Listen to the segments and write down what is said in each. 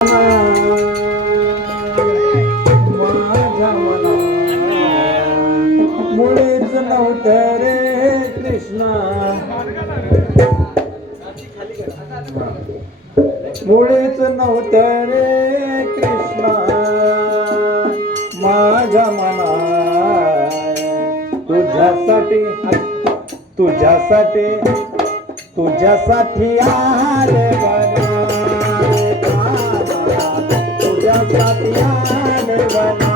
माझ्या मना मुळीच नव्हतं रे कृष्णा, मुळीच नव्हतं रे कृष्णा माझ्या मना, तुझ्यासाठी तुझ्यासाठी तुझ्यासाठी आले बना, तुझ्यासाठी आले बना,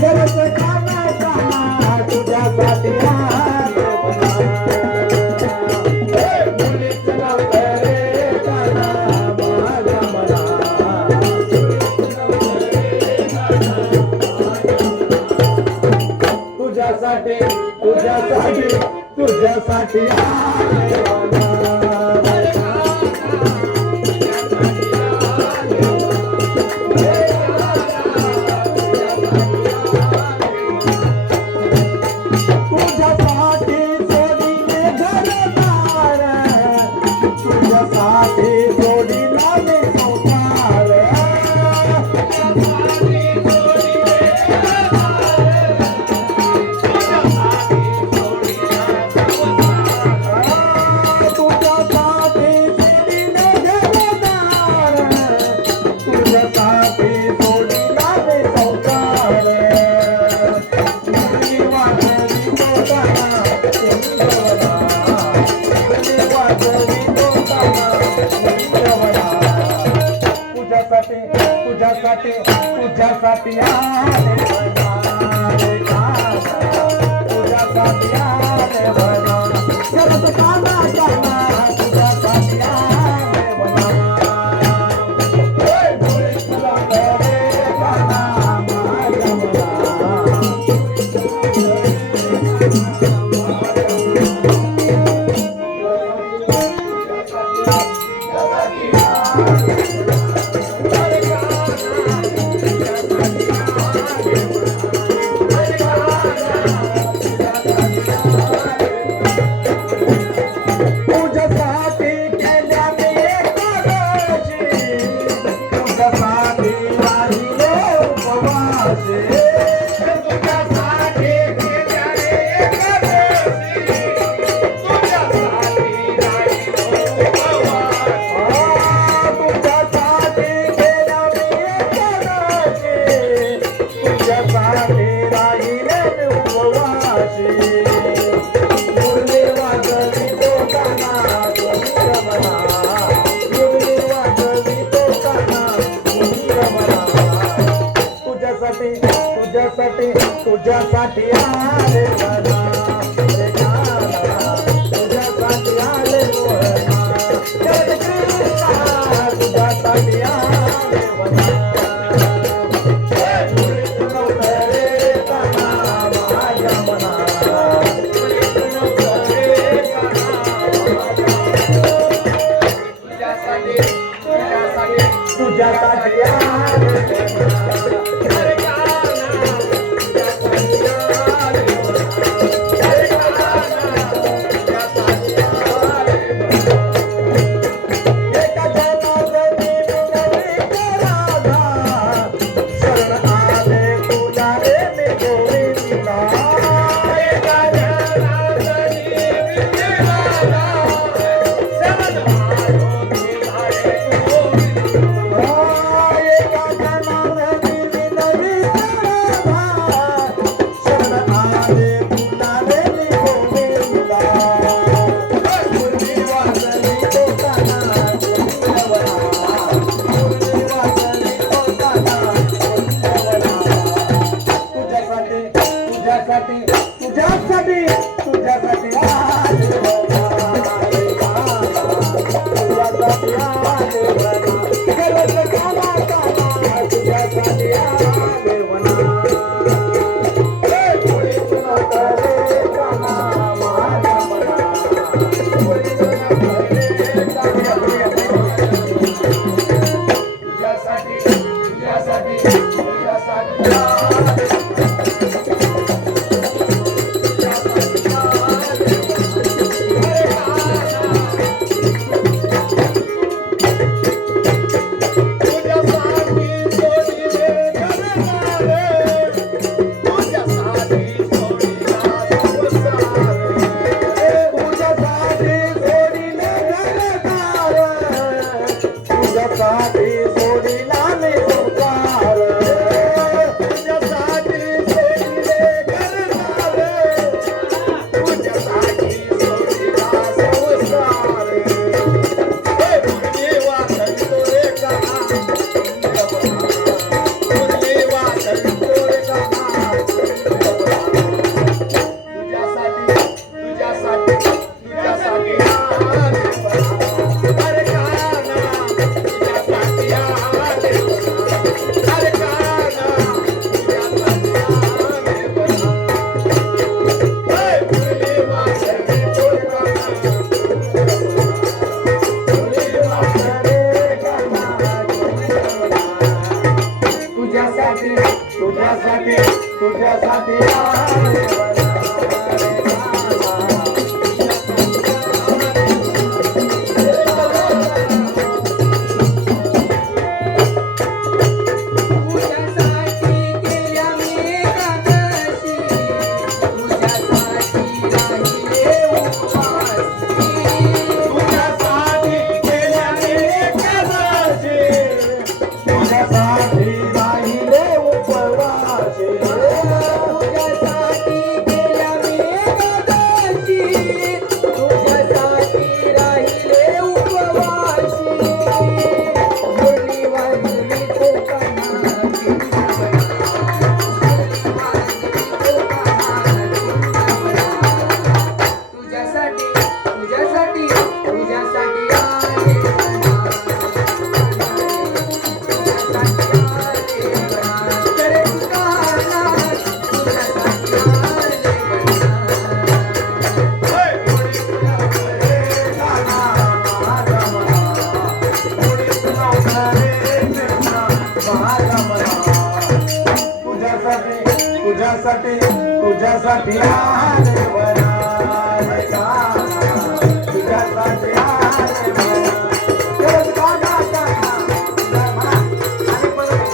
गरज काना काना तुझ्यासाठी आले बना, मुलीच नव्हतं रे काना माझ्या मना, तुझ्यासाठी तुझ्यासाठी तुझ्यासाठी आले बना. तुझ्यासाठी तुझ्यासाठी आले बना रे काना, तुझ्यासाठी आले बना, करत काना काना तुझ्यासाठी आले बना, मुळीच नव्हतं रे काना माझ्या मना. तुझ्यासाठी तुझ्यासाठी आले बना रे काना, तुझ्यासाठी आले बना, जय कृष्णा तुझ्यासाठी आले बना, मुळीच नव्हतं रे काना माझ्या मना, मुळीच नव्हतं रे काना माझ्या मना, तुझ्यासाठी आले बना. तुझ्यासाठी सोडिला मी संसार तुझ्यासाठी सोडिले करणार तुझ्यासाठी सोडिला संसार हे मुरली वाचतो रे कहा मुरली वाचतो रे कहा तुझ्यासाठी तुझ्यासाठी तुझ्यासाठी अरे काना तुझ्यासाठी अरे काना तुझ्यासाठी मुरली वाचतो रे कहा तुझ्यासाठी तुझ्यासाठी तुझ्यासाठी तुझ्यासाठी केल्या मी एकादशी तुझ्यासाठी राहिले उपवासी तुझ्यासाठी केल्या मी एकादशी तुझ्यासाठी राहिले उपवासी मुरली वाजवी कोकणात तुझ्यासाठी तुझ्यासाठी तुझ्यासाठी आले तुझ्यासाठी तुझ्यासाठी आले वनाले काना तुझ्यासाठी आले वनाले काना काना म्हणा आणि परत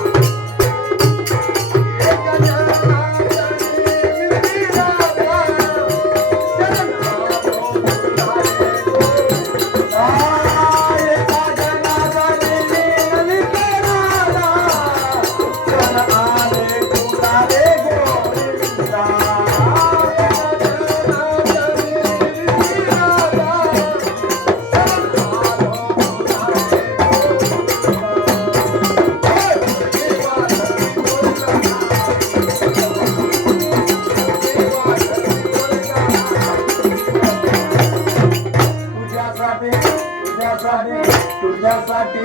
एक जनाची मिळती राधा चरण एका जनाची मिळती राधा चरण आले तुलारे तुझ्यासाठी तुझ्यासाठी तुझ्यासाठी